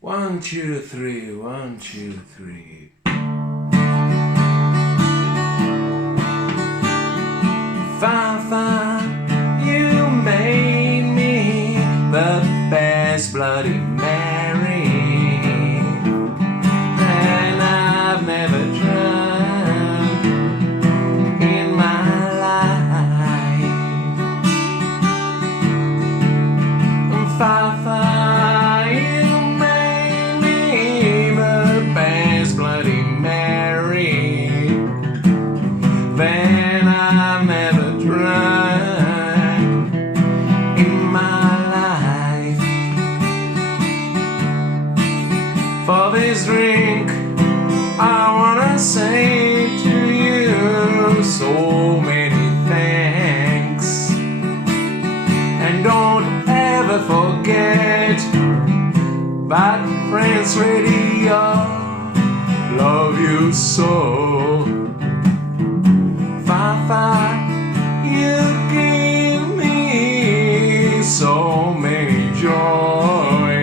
1, 2, 3, 1, 2, 3. Fa, you made me the best Bloody Mary, and I've never drunk in my life. Fa, you made me the best Bloody Mary, then I've never drunk in my life. For this drink, I wanna say to you so many thanks, and don't ever forget that Friends Radio love you so. Fa, you give me so many joy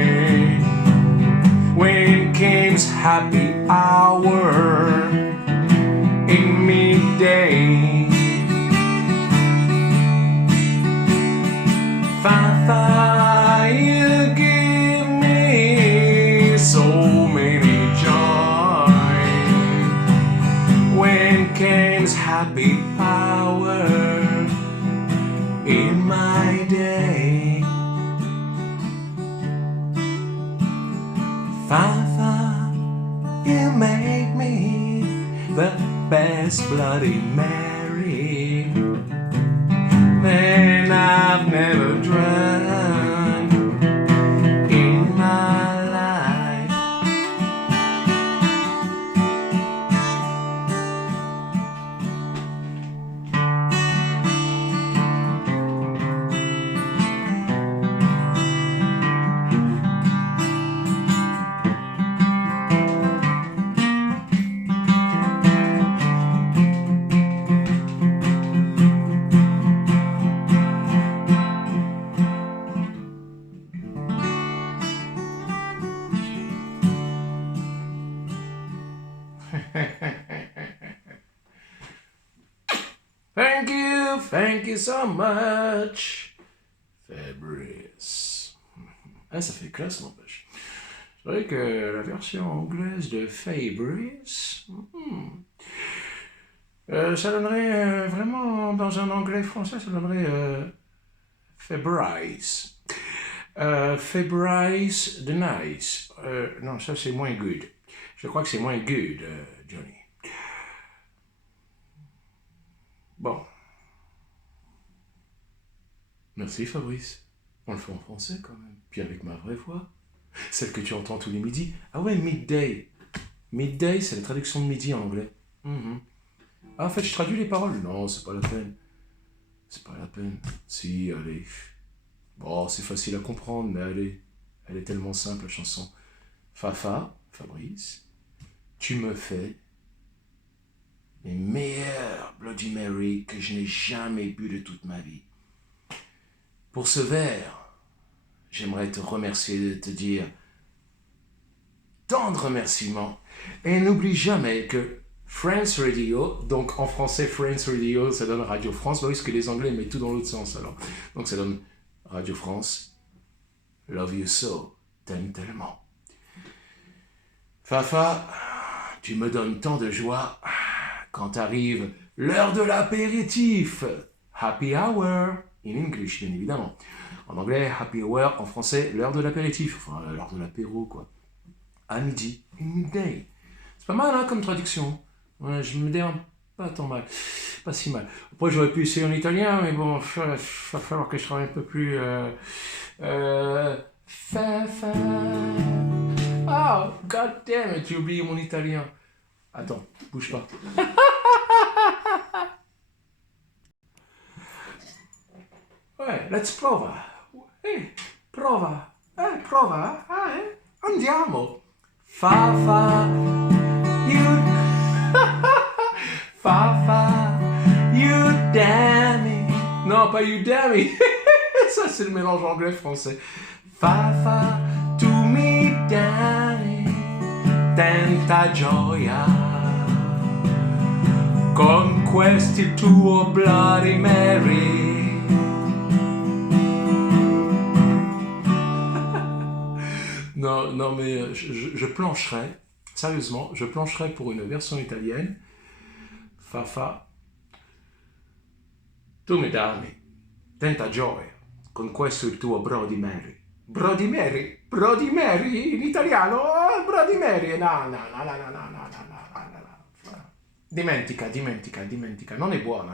when it comes happy hour in midday. Fa, you give me so many joy when comes happy hour in my day. Fa, you make me the best Bloody Mary, and I've never drunk in my life. Thank you so much, Fabrice. Ah, ça fait classe, n'empêche. C'est vrai que la version anglaise de Fabrice, ça donnerait vraiment, dans un anglais français, ça donnerait Fabrice. Fabrice the Nice. Non, ça c'est moins good. Je crois que c'est moins good, Johnny. Bon. Merci Fabrice. On le fait en français quand même. Puis avec ma vraie voix. Celle que tu entends tous les midis. Ah ouais, midday. Midday, c'est la traduction de midi en anglais. Ah, en fait, je traduis les paroles. Non, c'est pas la peine. C'est pas la peine. Si, allez. Bon, c'est facile à comprendre, mais allez. Elle est tellement simple, la chanson. Fabrice, tu me fais les meilleurs Bloody Mary que je n'ai jamais bu de toute ma vie. Pour ce verre, j'aimerais te remercier, de te dire tant de remerciements. Et n'oublie jamais que France Radio, donc en français France Radio, ça donne Radio France, parce que les Anglais mettent tout dans l'autre sens alors. Donc ça donne Radio France, love you so, t'aime tellement. Fafa, tu me donnes tant de joie quand arrive l'heure de l'apéritif. Happy hour, in English bien évidemment. En anglais, happy hour, en français, l'heure de l'apéritif. Enfin, l'heure de l'apéro quoi. À midi, in midday. C'est pas mal hein, comme traduction. Ouais, je me dérange pas tant mal. Pas si mal. Après, j'aurais pu essayer en italien, mais bon, il va falloir que je travaille un peu plus... Oh, god damn it, j'ai oublié mon italien. Attends, bouge pas. Ouais, let's prova. Prova. Prova. Andiamo. Fa, you... Fa, you damn it. Non, pas you damn it. Ça, c'est le mélange anglais-français. Fa, to me damn tanta gioia con questi tuoi Bloody Mary. Non, non, mais je plancherais, sérieusement, je plancherais pour une version italienne. Fa, tu mi dai tanta gioia con questo il tuo Bloody Mary. Bloody Mary? Bloody Mary in italiano? Oh, Bloody Mary? No. Dimentica, non è buona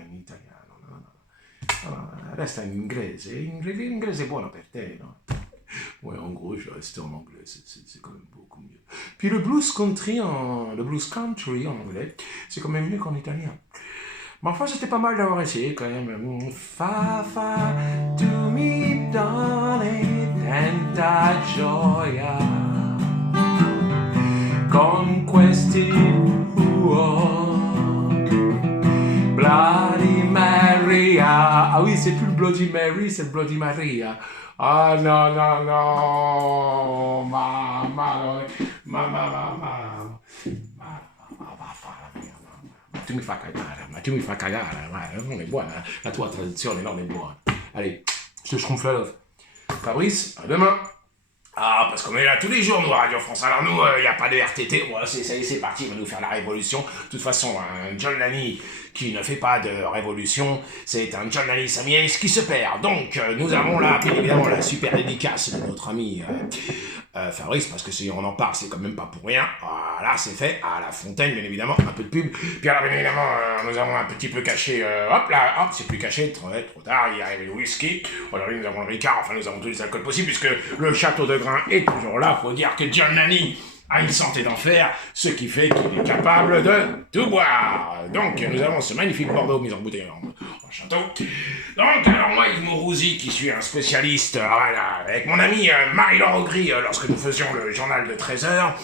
in italiano, no. Resta in inglese, l'inglese è buono per te, no? Ouais, en gros, je reste en anglais, c'est quand même beaucoup mieux. Puis le blues country en anglais, c'est quand même mieux qu'en italien. Mais enfin, c'était pas mal d'avoir essayé quand même. Fa, tu mi doni tanta gioia con questi Bloody Maria. Ah oui, c'est plus le Bloody Mary, c'est le Bloody Maria. Ah non. Mamma. Tu mi fai cagare, non è buona, la tua traduzione non è buona. Allez, je te schtroumpfe la love. Fabrice, à demain. Ah, parce qu'on est là tous les jours, nous, à Radio France. Alors nous, il n'y a pas de RTT. Voilà, ça y est, c'est parti, il va nous faire la révolution. De toute façon, un John Lanny qui ne fait pas de révolution, c'est un John Lanny Samies qui se perd. Donc, nous avons là, bien évidemment, la super dédicace de notre ami Fabrice, parce que si on en parle, c'est quand même pas pour rien. Voilà, c'est fait. À la fontaine, bien évidemment, un peu de pub. Puis alors, bien évidemment, nous avons un petit peu caché, c'est plus caché, trop tard, il y a le whisky. Aujourd'hui, nous avons le Ricard, enfin, nous avons tous les alcools possibles, puisque le château de Grain est toujours là. Faut dire que John Lanny a une santé d'enfer, ce qui fait qu'il est capable de tout boire. Donc, nous avons ce magnifique Bordeaux mis en bouteille en château. Donc, alors moi, Yves Mourouzi, qui suis un spécialiste, voilà, avec mon ami Marie-Laure Augry, lorsque nous faisions le journal de 13h,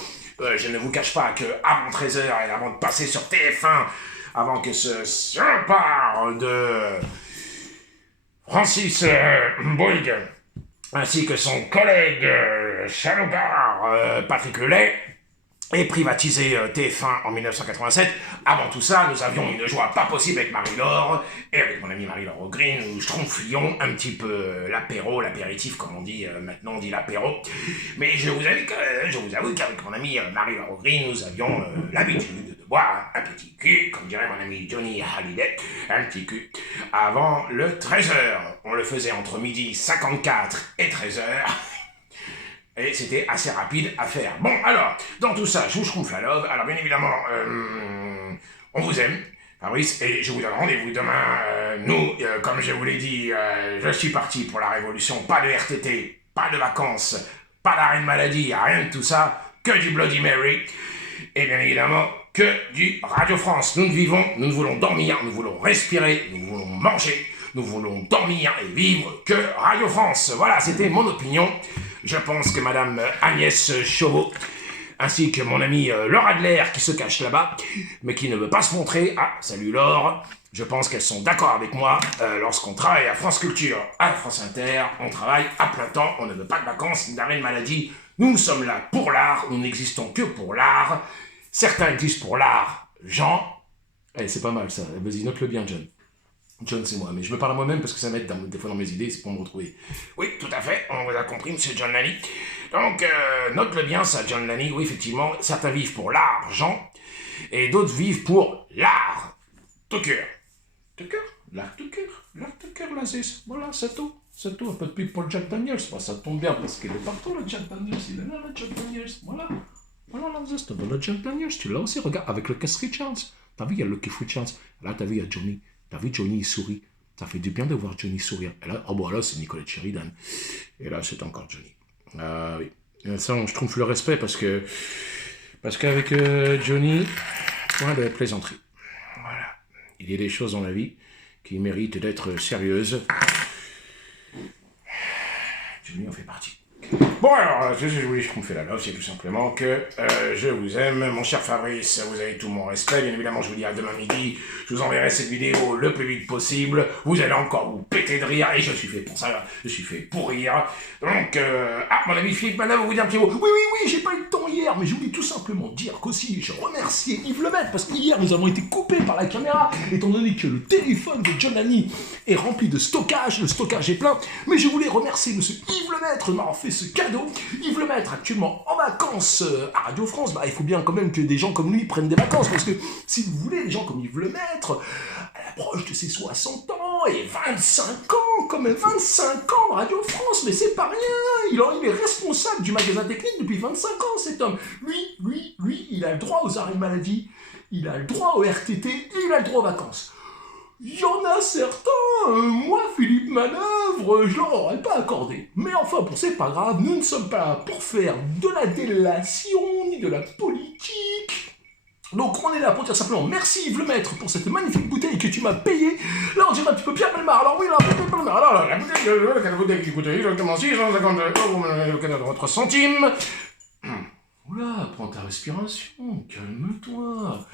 je ne vous cache pas que avant 13h et avant de passer sur TF1, avant que ce sympa de Francis Bouygues, ainsi que son collègue salopard Patrick Lelay, et privatisé TF1 en 1987. Avant tout ça, nous avions une joie pas possible avec Marie-Laure, et avec mon ami Marie-Laure Augry, nous schtroumpflions un petit peu l'apéritif, comme on dit, maintenant on dit l'apéro. Mais je vous avoue qu'avec mon ami Marie-Laure Augry, nous avions l'habitude de boire un petit cul, comme dirait mon ami Johnny Hallyday, un petit cul, avant le 13h. On le faisait entre midi 54 et 13h. Et c'était assez rapide à faire. Bon, alors, dans tout ça, je vous schtroumpfe la love. Alors, bien évidemment, on vous aime, Fabrice, et je vous donne rendez-vous demain. Comme je vous l'ai dit, je suis parti pour la révolution. Pas de RTT, pas de vacances, pas d'arrêt de maladie, rien de tout ça, que du Bloody Mary. Et bien évidemment, que du Radio France. Nous ne voulons dormir, nous voulons respirer, nous voulons manger, nous voulons dormir et vivre que Radio France. Voilà, c'était mon opinion. Je pense que Madame Agnès Chauveau, ainsi que mon ami Laure Adler, qui se cache là-bas, mais qui ne veut pas se montrer. Ah, salut Laure. Je pense qu'elles sont d'accord avec moi. Lorsqu'on travaille à France Culture, à France Inter, on travaille à plein temps, on ne veut pas de vacances, ni d'arrêt de maladie. Nous sommes là pour l'art, nous n'existons que pour l'art. Certains existent pour l'art. Jean, c'est pas mal ça, vas-y, note-le bien, John. John, c'est moi, mais je me parle à moi-même parce que ça m'aide des fois dans mes idées, c'est pour me retrouver. Oui, tout à fait, on vous a compris, monsieur John Lanny. Donc, note-le bien, ça, John Lanny, oui, effectivement, certains vivent pour l'argent, et d'autres vivent pour l'art. Tout cœur. Tout cœur. L'art de cœur, là, voilà, c'est tout. C'est tout, un peu de pub pour le Jack Daniels. Bah, ça tombe bien parce qu'il est partout, le Jack Daniels. Il est là, le Jack Daniels. Voilà, là, c'est le Jack Daniels. Tu l'as aussi, regarde, avec le Keith Richards. T'as vu, il y a le Keith Richards. Là, t'as vu, il y a Johnny. T'as vu, Johnny, il sourit. Ça fait du bien de voir Johnny sourire. Et là, là, c'est Nicolette Sheridan. Et là, c'est encore Johnny. Ah oui. Et ça, je trompe le respect parce qu'avec Johnny, point de plaisanterie. Voilà. Il y a des choses dans la vie qui méritent d'être sérieuses. Johnny en fait partie. Bon. Bon, alors, ce que je voulais schtroumpfer la love, c'est tout simplement que je vous aime, mon cher Fabrice, vous avez tout mon respect, bien évidemment, je vous dis à demain midi, je vous enverrai cette vidéo le plus vite possible, vous allez encore vous péter de rire, et je suis fait pour ça, je suis fait pour rire. Donc, mon ami Philippe Manœuvre, vous dire un petit mot. Oui, j'ai pas eu le temps hier, mais je voulais tout simplement dire qu'aussi, je remercie Yves Lemaitre, parce qu'hier, nous avons été coupés par la caméra, étant donné que le téléphone de John Lani est rempli de stockage, le stockage est plein, mais je voulais remercier monsieur Yves Lemaitre de m'avoir fait ce cadeau. Yves Lemaitre, actuellement en vacances à Radio France, il faut bien quand même que des gens comme lui prennent des vacances, parce que si vous voulez, des gens comme Yves Lemaitre, à l'approche de ses 60 ans et 25 ans, quand même 25 ans Radio France, mais c'est pas rien, il est responsable du magasin technique depuis 25 ans cet homme. Lui, il a le droit aux arrêts maladie, il a le droit au RTT et il a le droit aux vacances. Il y en a certains, moi, Philippe Manœuvre, je leur aurais pas accordé. Mais enfin, bon, c'est pas grave, nous ne sommes pas là pour faire de la délation, ni de la politique. Donc on est là pour dire simplement merci Yves Lemaitre pour cette magnifique bouteille que tu m'as payée. Là on dirait un petit peu Pierre Bellemare. Alors oui, la bouteille Bellemare. Alors la bouteille qui coûte exactement 650 € centimes. Oula, prends ta respiration, calme-toi.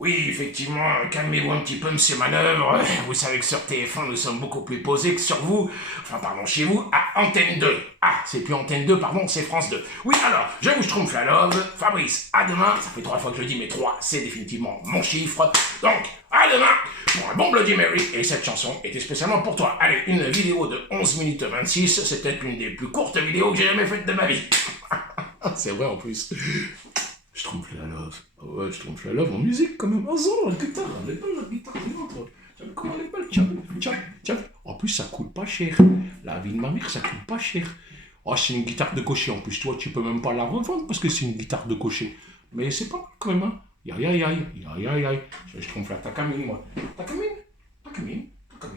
Oui, effectivement, calmez-vous un petit peu, monsieur Manœuvre. Vous savez que sur TF1, nous sommes beaucoup plus posés que sur vous. Enfin, pardon, chez vous, à Antenne 2. Ah, c'est plus Antenne 2, pardon, c'est France 2. Oui, alors, je vous schtroumpfe la love. Fabrice, à demain. Ça fait 3 fois que je le dis, mais 3, c'est définitivement mon chiffre. Donc, à demain pour un bon Bloody Mary. Et cette chanson était spécialement pour toi. Allez, une vidéo de 11 minutes 26. C'est peut-être l'une des plus courtes vidéos que j'ai jamais faites de ma vie. C'est vrai en plus. Je trompe la love. Oh ouais, je trompe la love en musique quand même. Oh non, la guitare, elle est pas la guitare du ventre. Comment elle est pas tiens. En plus, ça coûte pas cher. La vie de ma mère, ça coûte pas cher. Oh, c'est une guitare de cocher en plus. Toi, tu peux même pas la revendre parce que c'est une guitare de cocher. Mais c'est pas mal quand même, hein. Aïe. Je trompe la takamine, moi. Takamine. Très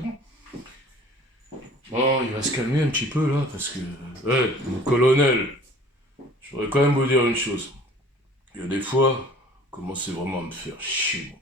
bon. Bon, il va se calmer un petit peu là parce que. Mon colonel. Je voudrais quand même vous dire une chose. Il y a des fois, commencez vraiment à me faire chier.